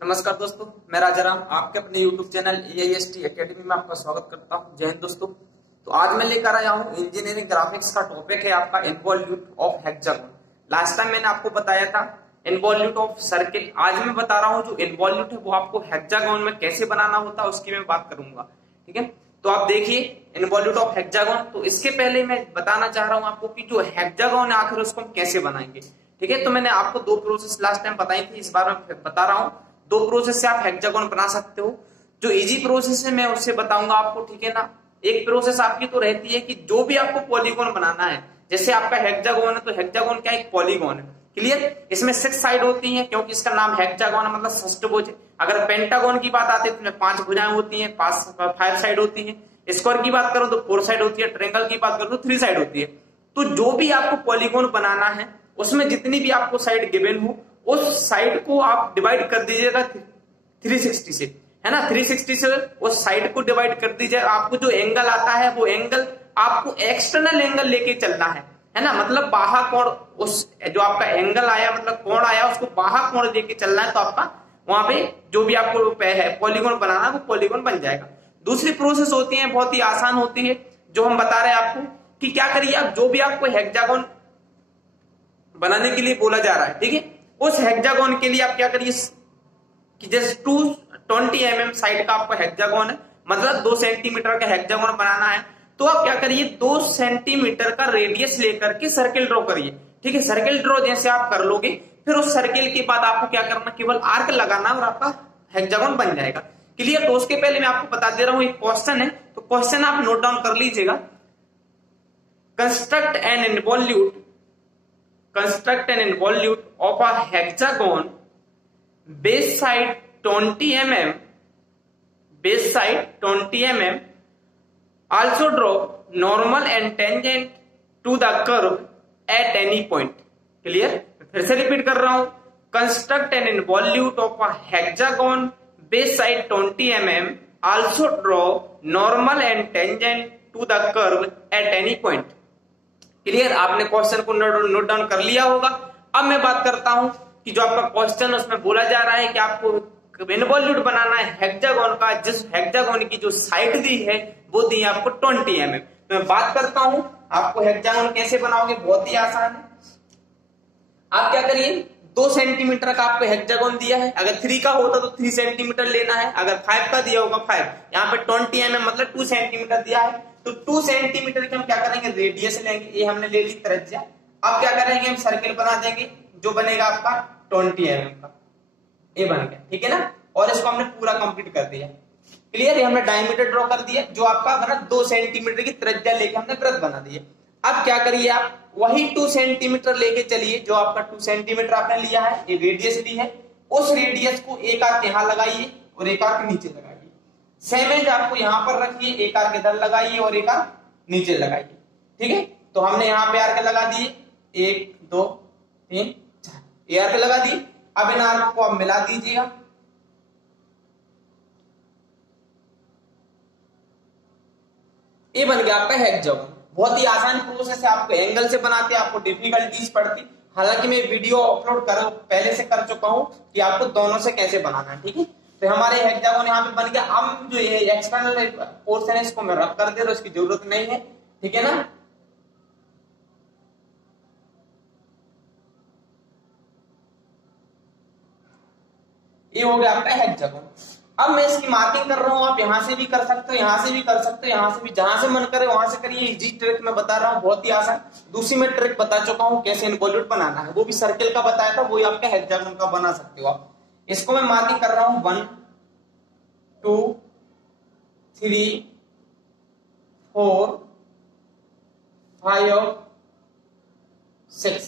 नमस्कार दोस्तों, मैं राजाराम आपके अपने YouTube चैनल AIST एकेडमी में आपका स्वागत करता हूं। जय हिंद दोस्तों। तो आज मैं लेकर आया हूं इंजीनियरिंग ग्राफिक्स का टॉपिक है आपका involute of hexagon. Last time मैंने आपको बताया था इन्वॉल्यूट ऑफ सर्किल। आज मैं बता रहा हूं जो इन्वॉल्यूट है वो आपको हेक्सागोन में कैसे बनाना होता है उसकी मैं बात करूंगा। ठीक है, तो आप देखिए इन्वॉल्यूट ऑफ हेक्सागोन। तो इसके पहले मैं बताना चाह रहा हूं आपको कि जो हेक्सागोन है आखिर उसको हम कैसे बनाएंगे। ठीक है, तो मैंने आपको दो प्रोसेस लास्ट टाइम बताई थी, इस बार मैं बता रहा हूं। दो प्रोसेस से आप हेक्सागोन बना सकते हो। जो इजी प्रोसेस है मैं उससे बताऊंगा आपको। ठीक है ना, एक प्रोसेस आपकी तो रहती है कि जो भी आपको पॉलीगॉन बनाना है, जैसे आपका हेक्सागोन है तो हेक्सागोन क्या एक पॉलीगॉन है। क्लियर, इसमें 6 साइड होती हैं क्योंकि इसका नाम हेक्सागोन है, मतलब षष्ठभुज। अगर पेंटागोन की बात आती है तो 5 भुजाएं होती हैं, 5 साइड होती है। स्क्वायर की बात करो तो 4 साइड होती है। ट्रायंगल की बात करो तो 3 साइड होती है। तो जो भी आपको पॉलीगॉन बनाना है उसमें जितनी भी आपको साइड गिवन हो उस साइड को आप डिवाइड कर दीजिएगा 360 से, है ना। 360 से उस साइड को डिवाइड कर दीजिए। आपको जो एंगल आता है वो एंगल आपको एक्सटर्नल एंगल लेके चलना है ना। मतलब बाहा कोण, उस जो आपका एंगल आया मतलब कोण आया उसको बाहा कोण लेके चलना है, तो आपका वहां पे जो भी आपको पॉलीगॉन बनाना है वो पॉलीगॉन बन जाएगा। दूसरी प्रोसेस होती है बहुत ही आसान होती है, जो हम बता रहे हैं आपको कि क्या करिए आप जो भी आपको हेक्सागोन बनाने के लिए बोला जा रहा है, ठीक है, उस हेक्सागोन के लिए आप क्या करिए कि जैसे 220 mm साइड का आपको हेक्सागोन है, मतलब 2 सेंटीमीटर का हेक्सागोन बनाना है, तो आप क्या करिए 2 सेंटीमीटर का रेडियस लेकर के सर्किल ड्रॉ करिए। ठीक है, सर्किल ड्रॉ जैसे आप कर लोगे फिर उस सर्किल के बाद आपको क्या करना, केवल आर्क लगाना और आपका हेक्सागोन बन जाएगा। क्लियर। तो उसके पहले मैं आपको बता दे रहा हूं एक क्वेश्चन है, तो क्वेश्चन आप नोट डाउन कर लीजिएगा। Construct N involute of a hexagon base side 20 mm, also draw normal and tangent to the curve at any point. Clear? फिर से रिपीट कर रहा हूं। Construct N involute of a hexagon base side 20 mm, also draw normal and tangent to the curve at any point. Clear, आपने question को note down कर लिया होगा। अब मैं बात करता हूं कि जो आपका क्वेश्चन उसमें बोला जा रहा है कि आपको इन्वॉल्यूट बनाना है हेक्सागोन का, जिस हेक्सागोन की जो साइड दी है वो दी है आपको 20 mm। तो मैं बात करता हूं आपको हेक्सागोन कैसे बनाओगे, बहुत ही आसान है। आप क्या करिए 2 सेंटीमीटर का आपको हेक्सागोन दिया है, अगर 3 का होता तो 3 सेंटीमीटर लेना है, अगर 5 का दिया होगा 5, यहाँ पे 20 mm मतलब 2 सेंटीमीटर दिया है, तो 2 सेंटीमीटर की हम क्या करेंगे रेडियस लेंगे। ये हमने ले ली त्रिज्या। अब क्या करेंगे हम सर्किल बना देंगे जो बनेगा आपका 20 mm का, ये बन गया। ठीक है ना, और इसको हमने पूरा कंप्लीट कर दिया। क्लियर, हमने डायमीटर ड्रॉ कर दिया, जो आपका बना 2 सेंटीमीटर की त्रिज्या लेके हमने वृत्त बना दिया। अब क्या करिए आप वही 2 सेंटीमीटर लेके चलिए, जो आपका 2 सेंटीमीटर आपने लिया है, ये रेडियस ली है, उस रेडियस को एक आर्क यहां लगाइए और एक आर्क नीचे लगाइए। सेम एज आपको यहां पर रखिए, एक आर्क इधर लगाइए और एक आर्क नीचे लगाइए। ठीक है, तो हमने यहां पे आर्क लगा दिए, 1 2 3 4, ये आर्क लगा दिए। अब इन आर्क को आप मिला दीजिएगा। ये बन गया आपका हेक्सागोन। बहुत ही आसान प्रोसेस है, आपको एंगल से बनाते आपको डिफिकल्टीज पड़ती। हालांकि मैं वीडियो अपलोड पहले से कर चुका हूं कि आपको दोनों से कैसे बनाना है। ठीक है, तो हमारे हेक्सागोन यहाँ पे बन गया। अब जो ये एक्सटर्नल पोर्शन है इसको मैं रब कर दे रहा हूं, इसकी जरूरत नहीं है। ठीक है ना, ये हो गया आपका हेक्सागोन। अब मैं इसकी मार्किंग कर रहा हूं, आप यहां से भी कर सकते हो, यहां से भी कर सकते हो, यहां से भी, जहां से मन करे वहां से करिए। इजी ट्रिक मैं बता रहा हूं, बहुत ही आसान। दूसरी मैं ट्रिक बता चुका हूं कैसे इन्वॉल्यूट बनाना है, वो भी सर्किल का बताया था, वही आपका हेक्सागोन का बना सकते हो आप। इसको मैं मार्किंग कर रहा हूं 1 2 3 4 5 6।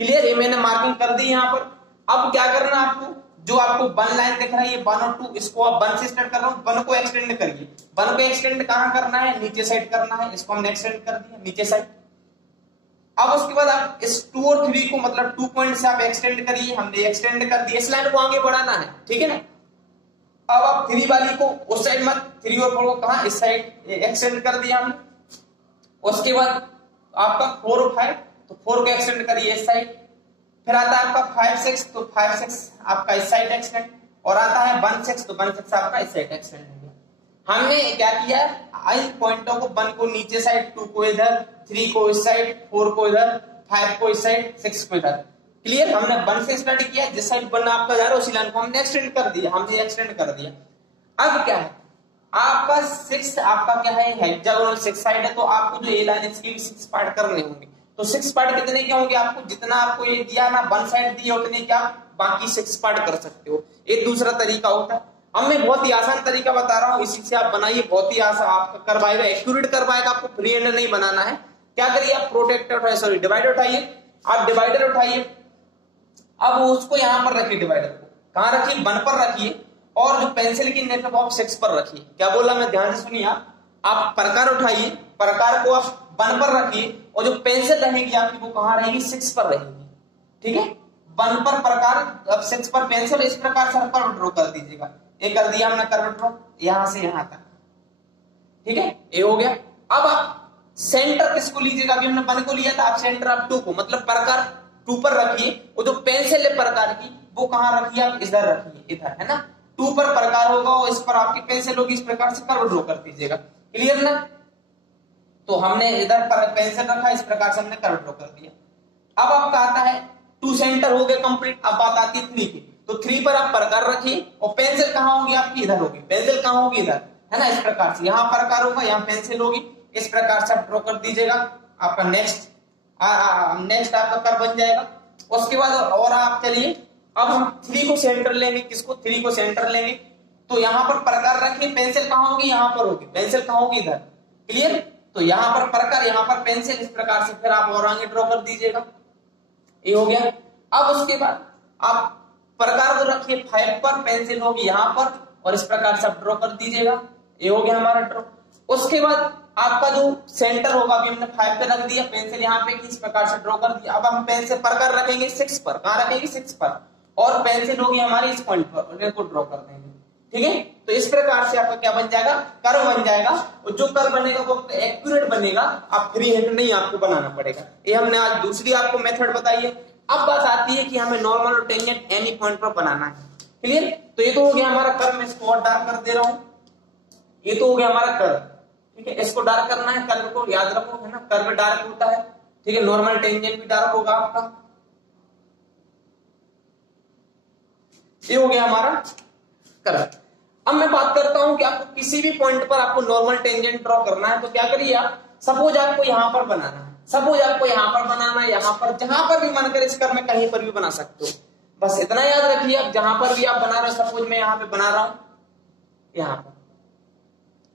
क्लियर, ये मैंने मार्किंग कर दी यहां पर। अब क्या करना आपको, जो आपको 1 लाइन दिख रहा है ये 1 और 2, इसको आप 1 से स्टार्ट कर रहा हूं, 1 को एक्सटेंड करिए। 1 को एक्सटेंड कहां करना है, नीचे साइड करना है, इसको हमने एक्सटेंड कर दिया नीचे साइड। अब उसके बाद आप इस 2 और 3 को मतलब 2 पॉइंट से आप एक्सटेंड करिए, हमने एक्सटेंड कर दिया। इस लाइन को आगे बढ़ाना है, ठीक है ना। अब आप 3 वाली को उस साइड मत, 3 और 4 को कहा इस साइड एक्सटेंड कर दिया हमने। उसके बाद आपका 4 और 5, तो 4 को एक्सटेंड करिए इस साइड। फिर आता है आपका 5 6, तो 5 6 आपका इस साइड एक्सटेंड। और आता है 1 6, तो 1 6 आपका इस साइड एक्सटेंड हो गया। हमने क्या किया, इन पॉइंटों को 1 को नीचे साइड, 2 को इधर, 3 को इस साइड, 4 को इधर, 5 को इस साइड, 6 को इधर। क्लियर, हमने 1 से स्टार्ट किया, जिस साइड 1 आपका जा रहा है उसी लाइन को हमने एक्सटेंड कर दिया, हमने एक्सटेंड कर दिया। अब क्या है आपका 6, आपका क्या है हेक्सागोनल 6 साइड है, तो आपको जो ये लाइन इसकी 6 पार्ट करने होंगे। तो 6 पार्ट कितने के होंगे, आपको जितना आपको ये दिया ना 1 साइड दिया उतने क्या बाकी 6 पार्ट कर सकते हो। एक दूसरा तरीका होता है, अब मैं बहुत ही आसान तरीका बता रहा हूँ, इसी से आप बनाइए, बहुत ही आसान आपका करवाएगा, एक्यूरेट करवाएगा, आपको फ्री हैंड नहीं बनाना है। क्या करिए आप प्रोटेक्टर उठाइए, सॉरी डिवाइडर उठाइए, आप डिवाइडर उठाइए, अब उसको यहां पर रखिए, डिवाइडर को कहां रखिए, 1 पर रखिए, और जो पेंसिल की नेट ऑफ 6 पर रखिए। क्या बोला मैं, ध्यान से सुनिए, आप प्रकार उठाइए, प्रकार को आप 1 पर रखिए, और जो पेंसिल रहेगी आपकी वो कहां रहेगी, 6 पर रहेगी। ठीक है, 1 पर प्रकार, अब 6 पर पेंसिल, इस प्रकार सर्कल ड्रॉ कर दीजिएगा। ये कर दिया हमने कर्व ड्रॉ, यहां से यहां तक। ठीक है, ये हो गया। अब आप सेंटर किसको लीजिएगा, अभी हमने 1 को लिया था, आप सेंटर आप 2 को, मतलब प्रकार 2 पर रखिए, और जो पेंसिल है प्रकार की वो कहां रखिए, आप इधर रखिए, इधर है ना, 2 पर प्रकार होगा और इस पर आपकी पेंसिल होगी, इस प्रकार से कर्व ड्रॉ कर दीजिएगा। क्लियर ना, तो हमने इधर पर पेंसिल रखा, इस प्रकार से हमने कर्व ड्रॉ कर दिया। अब आपका आता है 2 सेंटर हो गए कंप्लीट। अब बात आती है 3 की, तो 3 पर आप प्रकार रखिए, और पेंसिल कहां होगी आपकी, इधर होगी, पेंसिल कहां होगी, इधर है ना, इस प्रकार से यहाँ प्रकार होगा, यहाँ पेंसिल होगी, इस प्रकार से आप ड्रॉ कर दीजिएगा। आपका नेक्स्ट आपका कर्व बन जाएगा। उसके बाद और आप चलिए, अब हम 3 को सेंटर लेंगे, किसको, 3 को सेंटर लेंगे, तो यहाँ पर प्रकार रखिए, पेंसिल कहां होगी, यहाँ पर होगी, पेंसिल कहां होगी, इधर। क्लियर, तो यहाँ पर प्रकार, यहाँ पर पेंसिल, इस प्रकार से फिर आप और आगे ड्रॉ कर दीजिएगा। ये हो गया। अब उसके बाद आप प्रकार को रखिए 5 पर, पेंसिल होगी यहाँ पर, और इस प्रकार से आप ड्रॉ कर दीजिएगा। ये हो गया हमारा ड्रॉ। उसके बाद आपका जो सेंटर होगा, अभी हमने 5 पे रख दिया, पेंसिल यहाँ पे इस प्रकार से ड्रॉ कर दिया। अब हम पेंसिल प्रकार रखेंगे 6 पर, कहां रखेंगे, 6 पर, और पेंसिल होगी हमारी इस पॉइंट पर, और इनको ड्रॉ कर देंगे। ठीक है, तो इस प्रकार से आपका क्या बन जाएगा, कर्व बन जाएगा, और जो कर्व बनेगा वो एक्यूरेट बनेगा, आप फ्री हैंड नहीं आपको बनाना पड़ेगा। ये हमने आज दूसरी आपको मेथड बताई है। अब बात आती है कि हमें नॉर्मल और टेंजेंट एनी पॉइंट पर बनाना है। क्लियर, तो ये तो हो गया हमारा कर्व, मैं इसको और डार्क कर दे रहा हूं, ये तो हो गया हमारा कर्व। ठीक है, इसको डार्क करना है, कर्व को याद रखो, है ना, कर्व डार्क होता है। ठीक है, नॉर्मल टेंजेंट भी डार्क होगा आपका। ये हो गया हमारा कर्व। अब मैं बात करता हूं कि आपको किसी भी पॉइंट पर आपको नॉर्मल टेंजेंट ड्रॉ करना है, तो क्या करिए आप, सपोज आपको यहां पर बनाना है, सपोज आपको यहां पर बनाना है, यहां पर, जहां पर भी मन करे इस कर्व में कहीं पर भी बना सकते हो। बस इतना याद रखिए, आप जहां पर भी आप बना रहे हो, सपोज मैं यहां पे बना रहा हूं, यहां पर।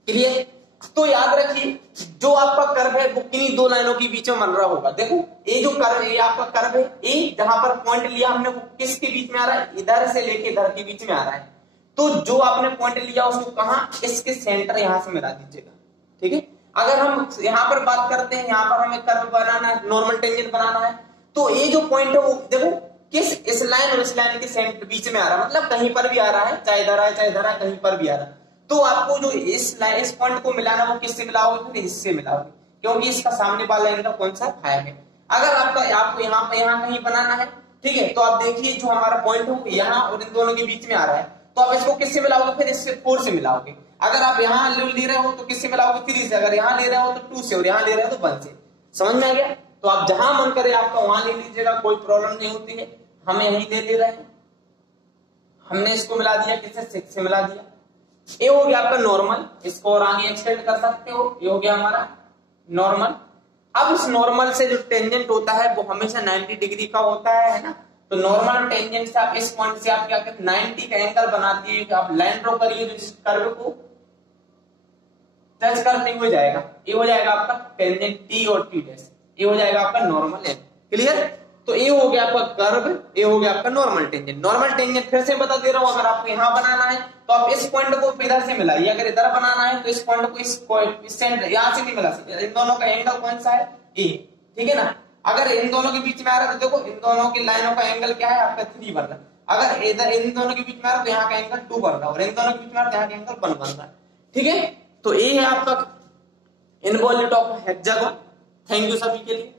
क्लियर, तो याद रखिए जो आपका कर्व है वो किन्हीं 2 लाइनों के बीच में बन रहा होगा। देखो ये जो कर्व है, ये आपका कर्व है, ये जहां पर पॉइंट लिया हमने वो किसके बीच में आ रहा है, इधर से लेके इधर के बीच में आ रहा है। तो जो आपने पॉइंट लिया उसको कहां, इसके सेंटर यहां से मिला दीजिएगा। ठीक है, अगर हम यहां पर बात करते हैं, यहां पर हमें कर्व बनाना है, नॉर्मल टेंजेंट बनाना है, तो ये जो पॉइंट है वो देखो किस, इस लाइन और इस लाइन के सेंटर बीच में आ रहा है, मतलब कहीं पर भी आ रहा है, चाहे इधर है चाहे इधर है, कहीं पर भी आ रहा है। तो आपको जो इस लाइन, इस पॉइंट को मिलाना, वो किससे मिलाओगे, फिर इससे मिलाओगे, क्योंकि इसका सामने वाला एंगल कौन सा, 5 है। अगर आपको यहाँ पे यहाँ कहीं बनाना है, ठीक है, तो आप देखिए जो हमारा पॉइंट है यहाँ और इन दोनों के बीच में आ रहा है, तो आप इसको किससे मिलाओगे, फिर इससे 4 से मिलाओगे। अगर आप यहाँ ले रहे हो तो किससे मिलाओगे, 3 से, अगर यहाँ ले रहे हो तो 2 से, और यहाँ ले रहे हो तो 1 से। समझ में आ गया, तो आप जहां मन करे आपका वहां ले लीजिएगा, कोई प्रॉब्लम नहीं होती है। हम यही ले रहे हैं, हमने इसको मिला दिया, किससे, 6 से मिला दिया। ये हो गया आपका नॉर्मल, इसको और आगे एक्सटेंड कर सकते हो, ये हो गया हमारा नॉर्मल। अब इस नॉर्मल से जो टेंजेंट होता है वो हमेशा 90 डिग्री का होता है ना, तो नॉर्मल टेंजेंट से आप इस पॉइंट से आप क्या करते, 90 का एंगल बना दिए, आप लाइन ड्रॉ करिए, जो इस कर्व को टच करते हुए जाएगा, ये हो जाएगा आपका टेंजेंट टी और टी डैश, ये हो जाएगा आपका नॉर्मल एंगल। क्लियर, तो ये हो गया आपका कर्व, ये हो गया आपका नॉर्मल टेंजेंट। नॉर्मल टेंजेंट फिर से बता दे रहा हूं, अगर आपको यहां बनाना है तो आप इस पॉइंट को इधर से मिलाइए, अगर इधर बनाना है तो इस पॉइंट को इस सेंटर यहां से नहीं मिला सकते। इन दोनों का एंगल कौन सा है, ए, ठीक है ना। अगर इन दोनों के बीच में आ रहा है तो देखो इन दोनों की लाइनों का एंगल क्या है आपका, 3 बन रहा है। अगर इधर इन दोनों के बीच में आ रहा है तो यहाँ का एंगल 2 बन रहा है, और इन दोनों के बीच में आ रहा है तो यहाँ का एंगल 1 बन रहा है। ठीक है, तो ये है आपका involute of hexagon. Thank you सभी के लिए।